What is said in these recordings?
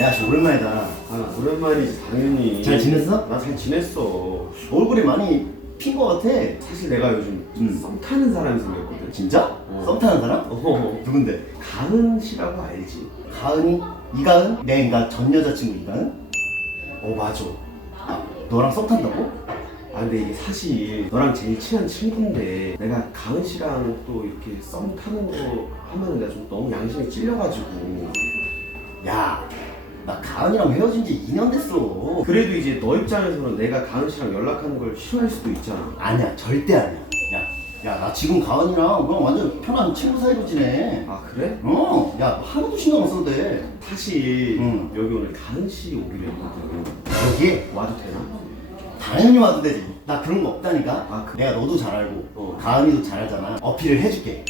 야, 씨, 오랜만이다. 아, 오랜만이지 당연히. 잘 지냈어? 나 잘 지냈어. 얼굴이 많이 핀 거 같아. 사실 내가 요즘 썸 타는 사람이 생겼거든. 진짜? 어. 썸 타는 사람? 누군데? 가은 씨라고 알지? 가은이? 이가은? 내가 전 여자친구 이가은? 어, 맞아. 아, 너랑 썸 탄다고? 아, 근데 이게 사실 너랑 제일 친한 친구인데 내가 가은 씨랑 또 이렇게 썸 타는 거 하면은 내가 좀 너무 양심에 찔려가지고. 야, 나 가은이랑 헤어진 지 2년 됐어. 그래도 이제 너 입장에서는 내가 가은 씨랑 연락하는 걸 싫어할 수도 있잖아. 아니야, 절대 아니야. 야, 나 지금 가은이랑 그냥 완전 편한 친구 사이로 지내. 아, 그래? 야, 하나도 신경 안 써도 돼. 사실 응. 여기 오늘 가은 씨 오기로 했거든. 여기에 와도 되나? 당연히 와도 되지. 나 그런 거 없다니까. 아, 그래? 내가 너도 잘 알고 가은이도 잘 알잖아. 어필을 해줄게.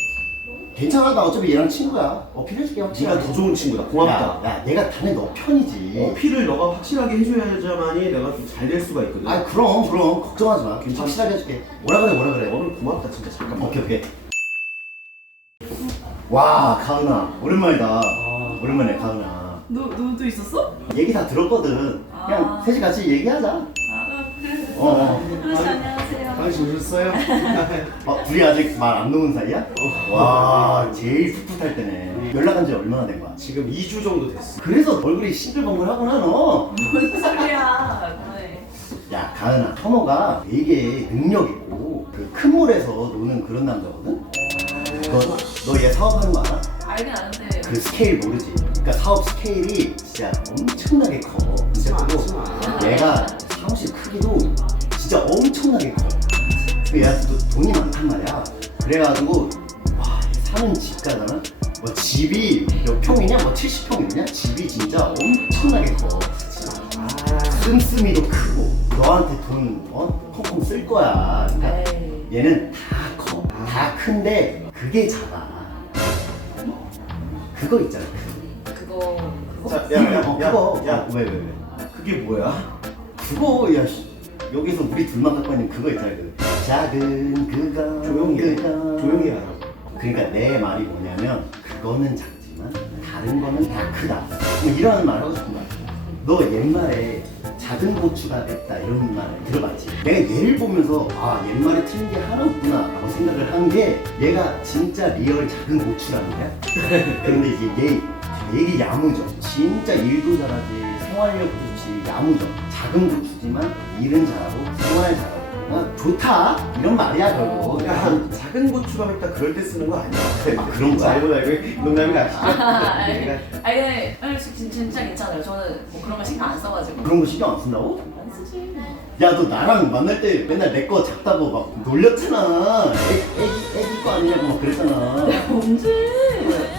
괜찮아, 나 어차피 얘랑 친구야. 어필해줄게. 네가 더 좋은 친구다. 고맙다. 야, 내가 당연히 너 편이지. 어필을 너가 확실하게 해줘야지만이 내가 좀 잘 될 수가 있거든. 아, 그럼 걱정하지 마. 괜찮아. 확실하게 해줄게. 뭐라 그래. 오늘 고맙다 진짜. 잠깐만. 오케이. 와, 가은아, 오랜만이다. 오랜만에 가은아. 너도 있었어? 얘기 다 들었거든. 그냥 아. 셋이 같이 얘기하자. 그래. 어. 씨 안녕하세요. 가은 씨 오셨어요? 둘이 아직 말 안 놓은 사이야? 와, 제일 풋풋할 때네. 연락한 지 얼마나 된 거야? 지금 2주 정도 됐어. 그래서 얼굴이 싱글벙글하구나 너. 뭔 소리야? 그만해. 야, 가은아, 현호가 되게 능력 있고 그 큰 물에서 노는 그런 남자거든. 너 얘 사업하는 거 알아? 알긴 아는데. 그 스케일 모르지. 그러니까 사업 스케일이 진짜 엄청나게 커. 진짜 크고 얘가 사무실 크기도 진짜 엄청나게 커. 그 얘가 또 돈이 많단 말이야. 그래가지고 와, 사는 집가잖아. 뭐 집이 몇 평이냐? 뭐 70평이냐? 집이 진짜 엄청나게 커. 씀씀이도 크고 너한테 돈 콩콩 쓸 거야. 그러니까 에이. 얘는 다 커. 다 큰데 그게 작아. 그거 있잖아. 그거. 자, 그거. 야, 왜? 그게 뭐야? 그거 야 여기서 우리 둘만 갖고 있는 그거 있잖아. 그 작은 그거. 조용히 해. 그거. 조용히 하라고. 그러니까 내 말이 뭐냐면 그거는 작지만 다른 거는 다 크다. 뭐 이런 말 하고 싶은 거야. 너 옛말에 작은 고추가 됐다 이런 말 들어봤지? 내가 얘를 보면서 아, 옛말에 틀린 게 하나 없구나 라고 생각을 한 게 얘가 진짜 리얼 작은 고추라는 거야. 근데 이제 얘 되게 야무져. 진짜 일도 잘하지, 생활력도 좋지, 야무져. 작은 고추지만 일은 잘하고 생활 잘하고 좋다 이런 말이야 결국. 야, 작은 고추가 맵다 그럴 때 쓰는 거 아니야? 그런 거야? 잘못 알고 농담인 거 아시죠? 아니 진짜 괜찮아요. 저는 뭐 그런 거 신경 안 써가지고. 그런 거 신경 안 쓴다고? 안 쓰지. 야, 너 나랑 만날 때 맨날 내 거 작다고 막 놀렸잖아. 애기 거 아니냐고 막 그랬잖아. 언제?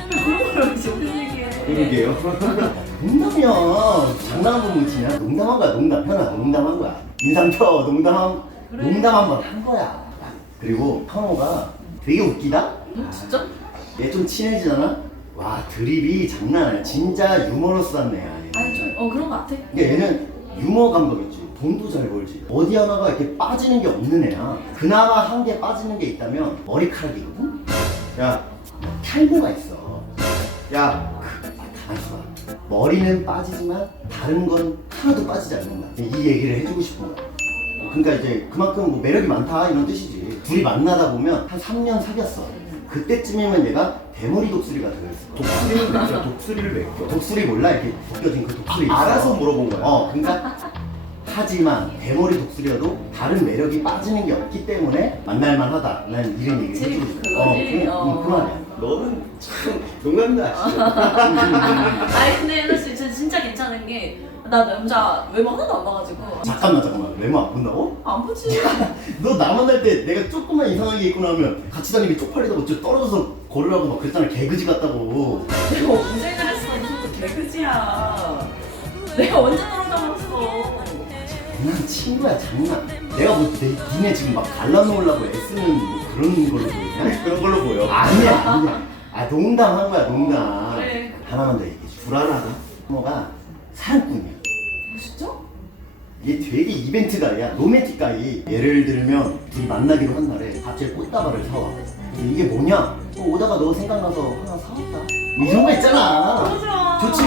그런 걸 왜 저렇게 얘기해? 그러게요. 농담이야. 장난한 번 묻히냐? 농담한 거야, 농담. 현아, 농담한 거야. 인상 펴, 그래. 농담 한 번 한 거야. 그리고 현호가 되게 웃기다? 진짜? 얘 좀 친해지잖아? 와, 드립이 장난 아니야. 진짜 유머러스한 애야. 얘. 아니 좀 그런 거 같아. 그러니까 얘는 유머 감각 있지. 돈도 잘 벌지. 어디 하나가 이렇게 빠지는 게 없는 애야. 그나마 한 개 빠지는 게 있다면 머리카락이거든? 야, 탈모가 있어. 야, 가만있어 봐. 머리는 빠지지만 다른 건 하나도 빠지지 않는다. 이 얘기를 해주고 싶은 거야. 그러니까 이제 그만큼 뭐 매력이 많다 이런 뜻이지. 둘이 만나다 보면 한 3년 사귀었어. 그때쯤이면 얘가 대머리 독수리가 되어있을 거야. 독수리를 맺겨. 독수리를 맺겨. 독수리 몰라? 이렇게 벗겨진 그 독수리 있어. 알아서 물어본 거야. 그러니까 하지만 대머리 독수리여도 다른 매력이 빠지는 게 없기 때문에 만날만 하다. 난 이런 얘기를 그치, 해주고 싶어. 그거지. 그 말이야. 너는 참 농담인 거 아시죠? 아니 근데 사실 진짜 괜찮은 게 나 남자 외모 하나도 안 봐가지고. 잠깐만. 외모 안 본다고? 안 보지. 너 나 만날 때 내가 조금만 이상하게 입고 나면 같이 다니기 쪽팔리다고 저 떨어져서 걸으라고 막 그랬잖아. 개그지 같다고. 내가 언제 그랬어? 무슨 개그지야. 내가 언제 그러다 그랬어? 장난 친구야, 장난. 내가 뭐 니네 지금 막 갈라놓으려고 애쓰는 뭐 그런 걸로 보이냐? 그런 걸로 보여. 아니야. 아, 농담한 거야, 농담. 그래. 하나만 더 얘기해줘. 불안하다. 현호가 사랑꾼이야. 진짜? 얘 되게 이벤트 가이야. 로맨틱 가이. 예를 들면 둘이 만나기로 한 날에 갑자기 꽃다발을 사와. 그래서 이게 뭐냐? 오다가 너 생각나서 하나 사왔다. 뭐 이런 거 있잖아. 맞아. 좋지?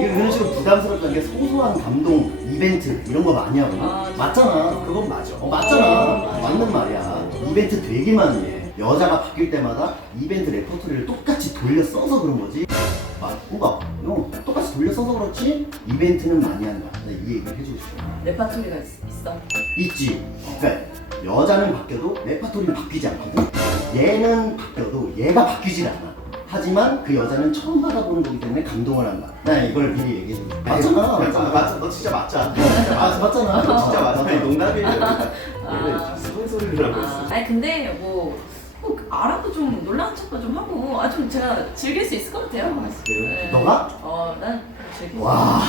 이런 식으로 부담스럽다는 게 소소한 감동, 이벤트 이런 거 많이 하고 아, 맞잖아. 그건 맞아. 맞잖아. 맞는 말이야. 이벤트 되게 많이 해. 여자가 바뀔 때마다 이벤트 레퍼토리를 똑같이 돌려 써서 그런 거지. 뭐가? 똑같이 돌려 써서 그렇지 이벤트는 많이 한다. 나 이 얘기를 해주고 싶어. 레파토리가 있어? 있지. 그러니까 여자는 바뀌어도 레퍼토리는 바뀌지 않거든. 얘는 바뀌어도 얘가 바뀌질 않아. 하지만 그 여자는 처음 받아보는 거기 때문에 감동을 한다. 나 이걸 미리 얘기해줘. 맞잖아. 맞아. 너 진짜 맞자. 맞잖아. 너 진짜 맞아. 맞아. 농담이에요. 아. 얘는 소리를 하고 있어. 아니 근데 뭐 알아도 좀 놀라운 척도 좀 하고 좀 제가 즐길 수 있을 것 같아요. 그래요? 네. 너가? 난 즐길 와.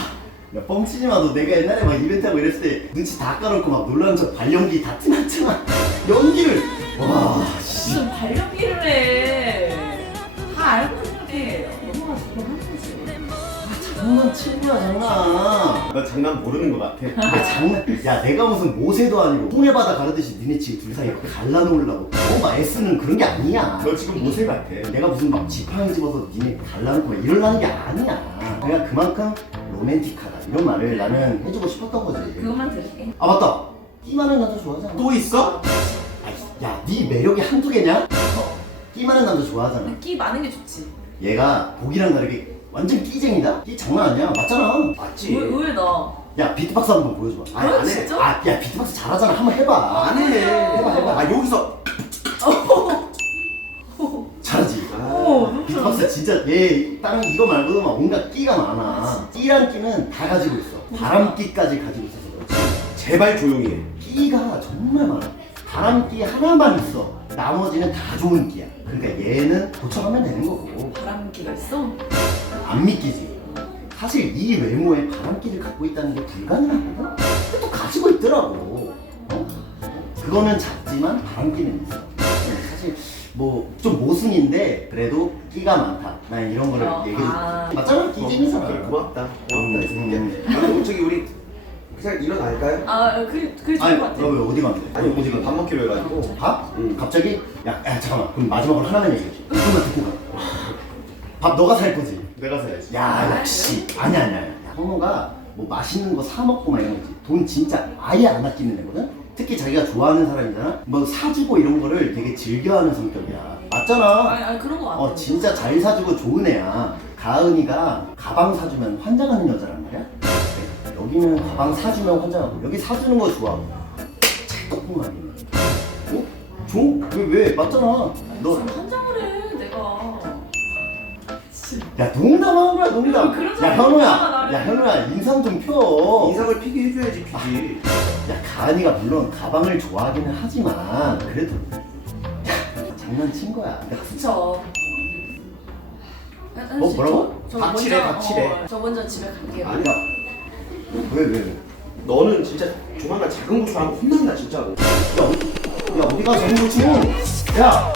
야 뻥치지 마. 너 내가 옛날에 막 이벤트 하고 이랬을 때 눈치 다 까놓고 막 놀라는 척 발연기 다 티났지만 연기를 와. 씨. 무슨 발연기를 해. 다 알고 있는데 넘어가지고 하는 거지. 장난친 거야 장난. 너 장난 모르는 것 같아. 야 장난. 야 내가 무슨 모세도 아니고 홍해바다 가르듯이 니네 지금 둘 사이에 갈라놓으려고. 막 애쓰는 그런 게 아니야. 너 지금 모세 같아. 내가 무슨 막 지팡이 집어서 니네 갈라놓고 막 이러려는 게 아니야. 내가 그만큼 로맨틱하다 이런 말을 나는 해주고 싶었던 거지. 그것만 들을게. 아 맞다. 끼 많은 남자 좋아하잖아. 또 있어? 야네 매력이 한두 개냐? 끼 많은 남자 좋아하잖아. 끼 많은 게 좋지. 얘가 보기랑 다르게 완전 끼쟁이다? 끼 장난 아니야. 맞잖아. 맞지. 의외다. 야 비트박스 한번 보여줘봐. 아니, 안 해. 진짜? 야 비트박스 잘하잖아. 한번 해봐. 안 해. 해봐. 아 여기서. 잘하지. 너무 비트박스 진짜 얘땅 이거 말고도 막 온갖 끼가 많아. 끼란 끼는 다 가지고 있어. 바람끼까지 가지고 있어서 그렇지. 제발 조용히 해. 끼가 정말 많아. 바람끼 하나만 있어. 나머지는 다 좋은 끼야. 그러니까 얘는 고쳐가면 되는 거고. 바람기가 있어? 안 믿기지. 사실 이 외모에 바람기를 갖고 있다는 게 불가능하거든? 근데 또 가지고 있더라고. 그거는 작지만 바람기는 있어. 사실 뭐 좀 모순인데 그래도 끼가 많다. 난 이런 거를 얘기해. 맞잖아? 끼쟁이잖아. 그래, 고맙다. 고맙다 이 새끼야. 음. 아무튼 저기 우리 그냥 일어날까요? 그게 좋을 것 같아. 너 왜 어디 가면 돼? 아니 우리 지금 밥 먹기로 해가지고. 밥? 응. 갑자기? 야 잠깐만. 그럼 마지막으로 하나만 얘기해줘. 그것만 듣고 가. 밥 너가 살 거지? 내가 사야지. 야 역시 아니야. 현호가 뭐 맛있는 거 사 먹고 막 이런 거지. 돈 진짜 아예 안 아끼는 애거든. 특히 자기가 좋아하는 사람이잖아. 뭐 사주고 이런 거를 되게 즐겨하는 성격이야. 맞잖아. 아니 그런 거 같아. 진짜 잘 사주고 좋은 애야. 가은이가 가방 사주면 환장하는 여자란 말이야. 네, 여기는 가방 사주면 환장하고 여기 사주는 거 좋아하고 찰떡궁합이네. 왜? 맞잖아. 지금 한장을 해 내가. 야 농담하는 거야 농담. 그런 야 사람이 현우야. 있구나, 야 현우야 인상 좀 펴. 인상을 피게 해줘야지 피지. 야 가은이가 물론 가방을 좋아하기는 하지만 그래도 야, 장난친 거야. 내가 그쵸. 뭐라고? 닥치래. 저 먼저 집에 갈게요. 아니야. 왜? 너는 진짜 조만간 작은 고추 하면 혼난다 진짜로. 야 어디 가서 정보 치? 야.